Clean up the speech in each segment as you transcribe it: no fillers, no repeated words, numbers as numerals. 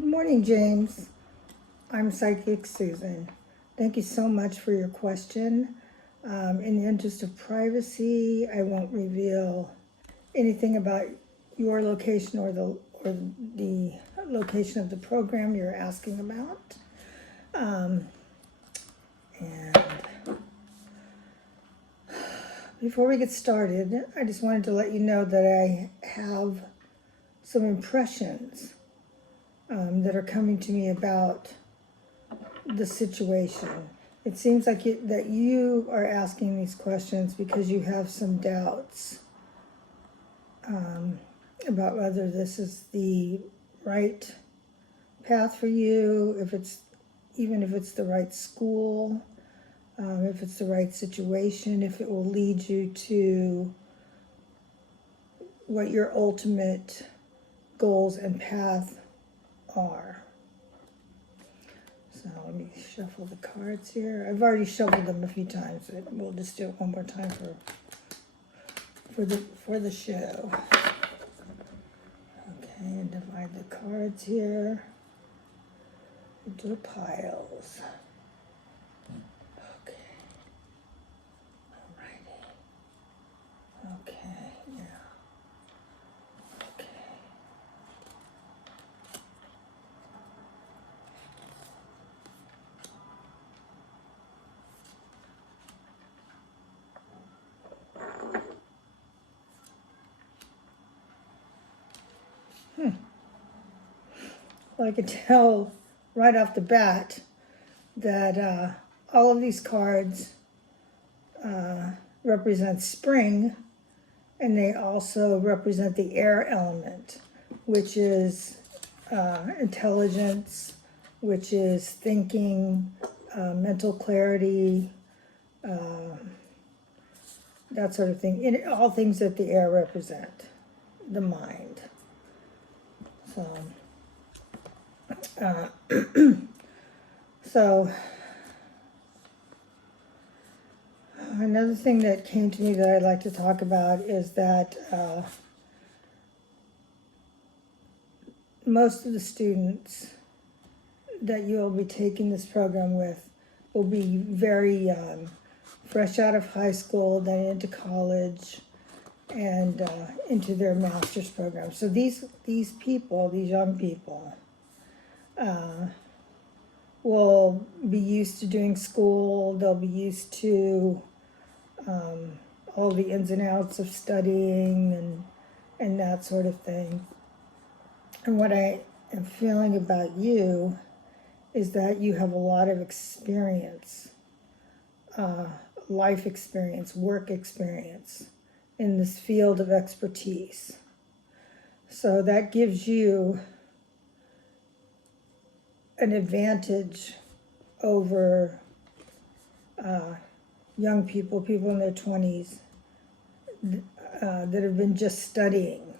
Good morning, James. I'm Psychic Susan. Thank you so much for your question. In the interest of privacy, I won't reveal anything about your location or the location of the program you're asking about. And before we get started, I just wanted to let you know that I have some impressions that are coming to me about the situation. It seems like that you are asking these questions because you have some doubts about whether this is the right path for you, even if it's the right school, if it's the right situation, if it will lead you to what your ultimate goals and path are. So let me shuffle the cards here. I've already shuffled them a few times, but we'll just do it one more time for the show. Okay, and divide the cards here into piles. Okay. Alrighty. Okay, yeah. Okay. Well, I can tell right off the bat that all of these cards represent spring, and they also represent the air element, which is intelligence, which is thinking, mental clarity, that sort of thing. All things that the air represent, the mind. So another thing that came to me that I'd like to talk about is that most of the students that you'll be taking this program with will be very young, fresh out of high school, then into college, and into their master's program. So these people, these young people, will be used to doing school. They'll be used to all the ins and outs of studying and that sort of thing. And what I am feeling about you is that you have a lot of experience, life experience, work experience in this field of expertise. So that gives you an advantage over young people in their 20s that have been just studying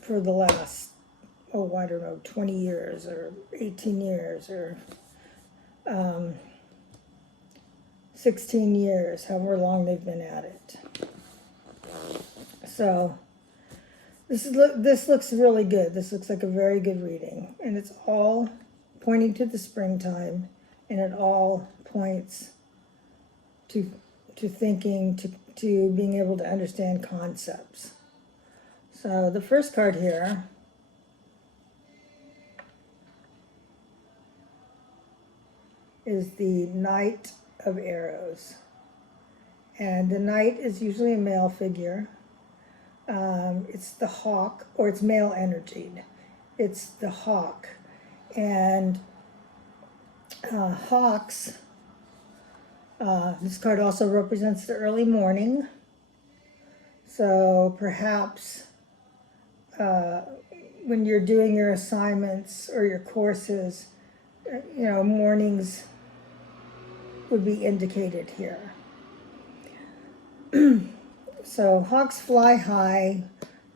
for the last, I don't know, 20 years or 18 years or 16 years, however long they've been at it. So this looks really good. This looks like a very good reading, and it's all pointing to the springtime, and it all points to thinking, to being able to understand concepts. So the first card here is the Knight of Arrows, and the knight is usually a male figure. It's the hawk, or it's male energy. It's the hawk, and hawks. This card also represents the early morning. So perhaps when you're doing your assignments or your courses, mornings would be indicated here. So hawks fly high.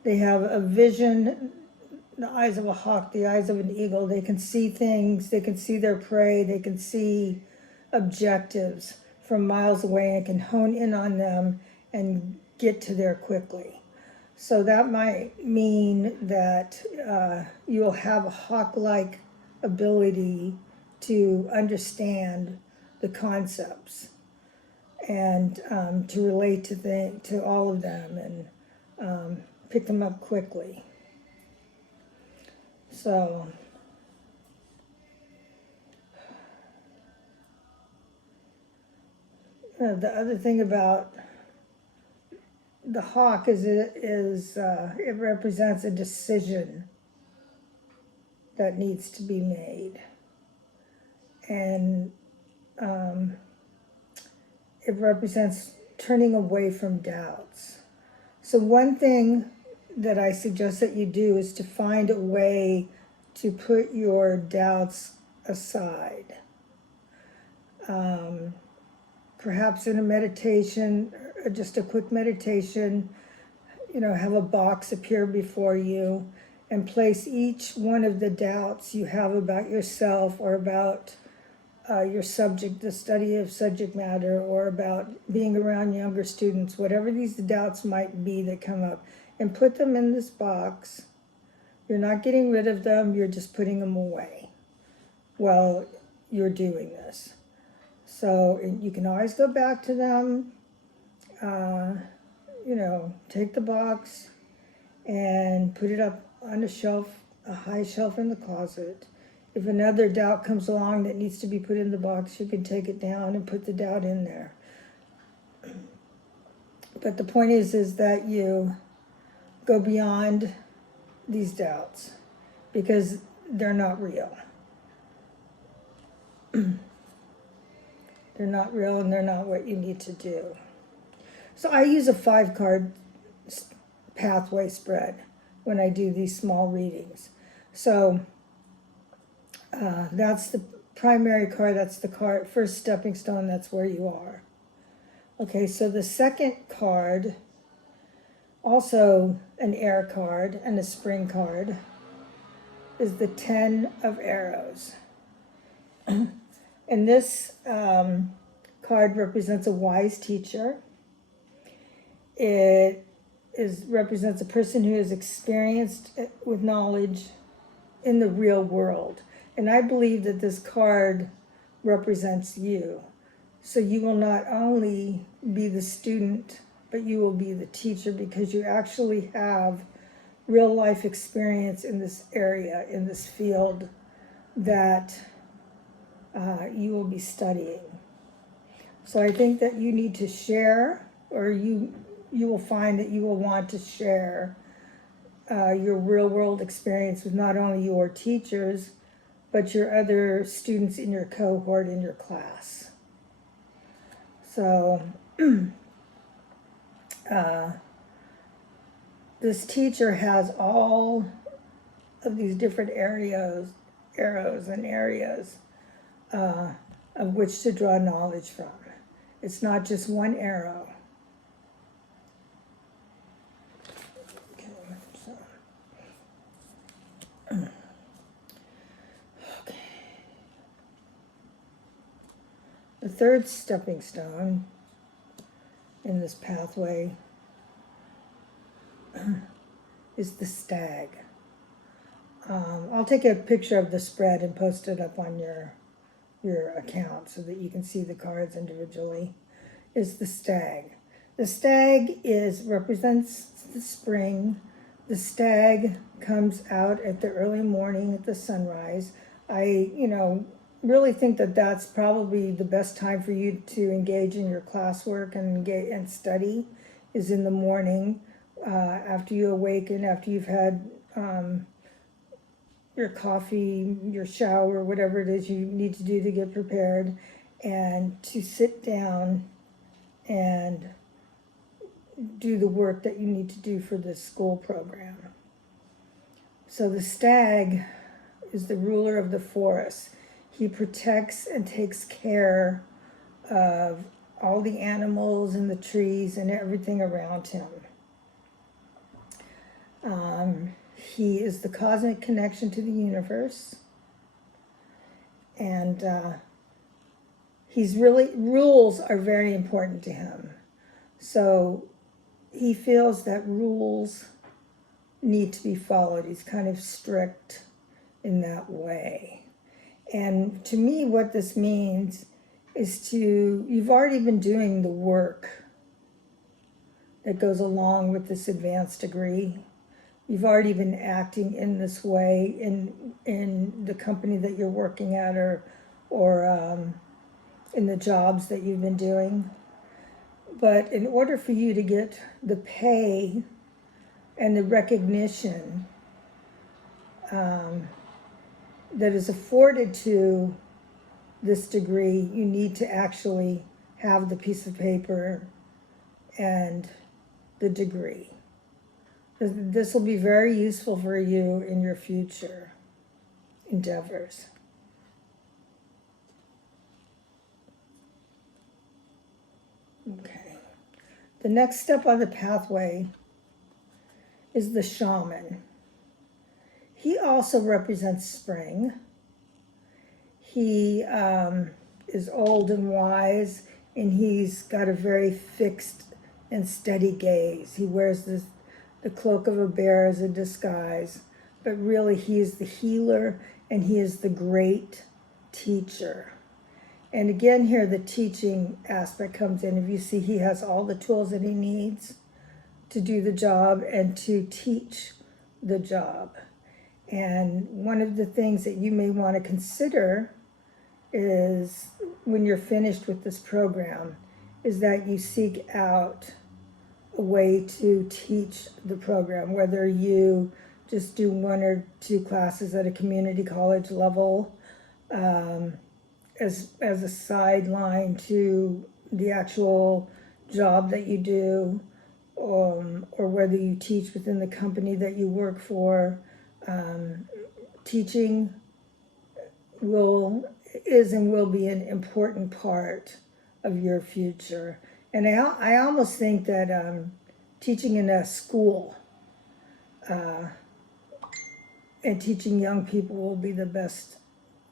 They have a vision, the eyes of a hawk, the eyes of an eagle. They can see things, they can see their prey, they can see objectives from miles away and can hone in on them and get to there quickly. So that might mean that you'll have a hawk-like ability to understand the concepts and to relate to all of them and pick them up quickly. So the other thing about the hawk is it represents a decision that needs to be made, and it represents turning away from doubts. So one thing that I suggest that you do is to find a way to put your doubts aside. Perhaps in a meditation, or just a quick meditation, have a box appear before you and place each one of the doubts you have about yourself or about your subject, the study of subject matter, or about being around younger students, whatever these doubts might be that come up, and put them in this box. You're not getting rid of them, you're just putting them away while you're doing this. So you can always go back to them, take the box and put it up on a shelf, a high shelf in the closet. If another doubt comes along that needs to be put in the box, you can take it down and put the doubt in there. But the point is that you go beyond these doubts because they're not real. They're not real and they're not what you need to do. So I use a 5-card pathway spread when I do these small readings. So that's the primary card, that's the card, first stepping stone, that's where you are. Okay, so the second card, also an air card and a spring card, is the 10 of Arrows. And this card represents a wise teacher. It represents a person who is experienced with knowledge in the real world. And I believe that this card represents you. So you will not only be the student, but you will be the teacher because you actually have real life experience in this area, in this field that you will be studying. So I think that you need to share, or you will find that you will want to share your real world experience with not only your teachers, but your other students in your cohort, in your class. So this teacher has all of these different arrows and areas of which to draw knowledge from. It's not just one arrow. Okay, so. Okay. The third stepping stone in this pathway is the stag. I'll take a picture of the spread and post it up on your account so that you can see the cards individually. Is the stag. The stag represents the spring. The stag comes out at the early morning at the sunrise. I really think that that's probably the best time for you to engage in your classwork and study is in the morning, after you awaken, after you've had your coffee, your shower, whatever it is you need to do to get prepared, and to sit down and do the work that you need to do for the school program. So the stag is the ruler of the forest. He protects and takes care of all the animals and the trees and everything around him. He is the cosmic connection to the universe. And rules are very important to him. So he feels that rules need to be followed. He's kind of strict in that way. And to me, what this means is you've already been doing the work that goes along with this advanced degree. You've already been acting in this way in the company that you're working at, or in the jobs that you've been doing. But in order for you to get the pay and the recognition that is afforded to this degree, you need to actually have the piece of paper and the degree. This will be very useful for you in your future endeavors. Okay. The next step on the pathway is the shaman. He also represents spring. He is old and wise, and he's got a very fixed and steady gaze. He wears the cloak of a bear as a disguise, but really he is the healer and he is the great teacher. And again here, the teaching aspect comes in. If you see, he has all the tools that he needs to do the job and to teach the job. And one of the things that you may want to consider is, when you're finished with this program, is that you seek out a way to teach the program, whether you just do 1 or 2 classes at a community college level, as a sideline to the actual job that you do, or whether you teach within the company that you work for. Teaching is and will be an important part of your future. And I almost think that teaching in a school and teaching young people will be the best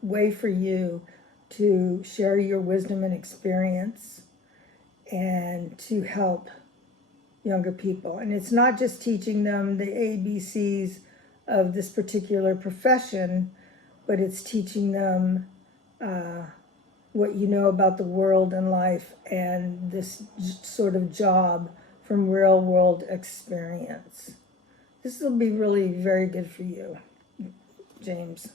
way for you to share your wisdom and experience and to help younger people. And it's not just teaching them the ABCs of this particular profession, but it's teaching them what you know about the world and life and this sort of job from real world experience. This will be really very good for you, James.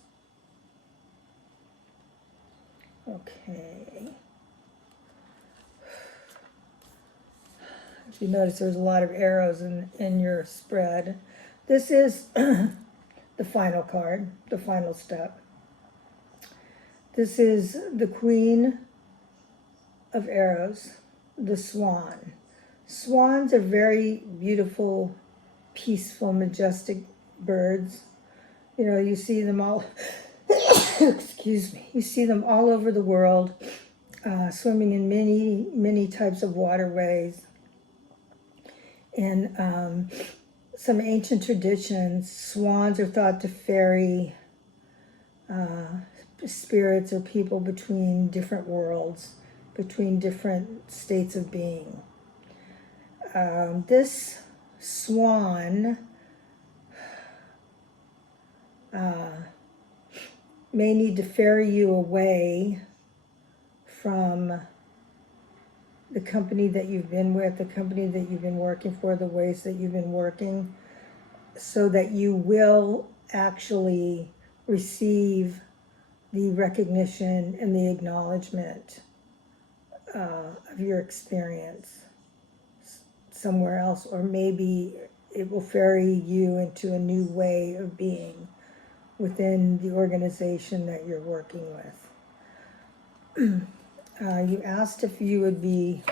Okay. If you notice, there's a lot of arrows in your spread. This is the final card, the final step. This is the Queen of Arrows, the Swan. Swans are very beautiful, peaceful, majestic birds. You know, you see them all, excuse me, you see them all over the world, swimming in many, many types of waterways. In some ancient traditions, swans are thought to ferry spirits or people between different worlds, between different states of being. This swan may need to ferry you away from the company that you've been with, the company that you've been working for, the ways that you've been working, so that you will actually receive the recognition and the acknowledgement of your experience somewhere else, or maybe it will ferry you into a new way of being within the organization that you're working with. You asked if you would be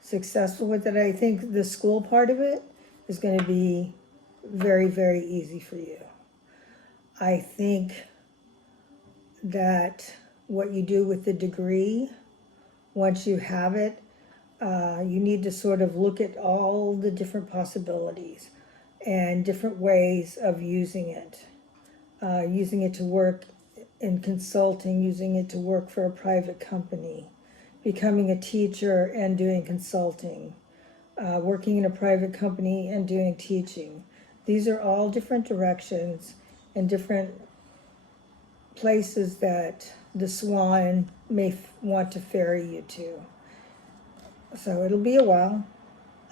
successful with it. I think the school part of it is going to be very, very easy for you. I think that what you do with the degree, once you have it, you need to sort of look at all the different possibilities and different ways of using it to work in consulting, using it to work for a private company, becoming a teacher and doing consulting, working in a private company and doing teaching. These are all different directions and different places that the Swan may want to ferry you to. So it'll be a while.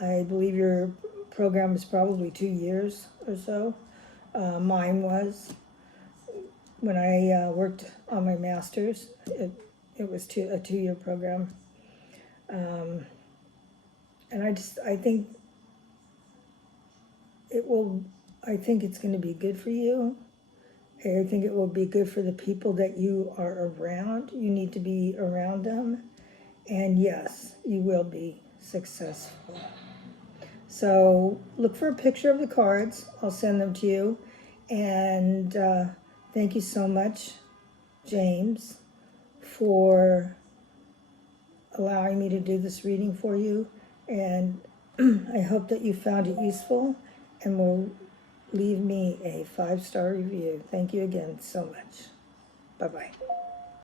I believe your program is probably 2 years or so. Mine was. When I worked on my master's, it was a 2 year program. And I think I think it's going to be good for you. I think it will be good for the people that you are around. You need to be around them. And yes, you will be successful. So look for a picture of the cards. I'll send them to you. And thank you so much, James, for allowing me to do this reading for you. And I hope that you found it useful and will leave me a 5-star review. Thank you again so much. Bye-bye.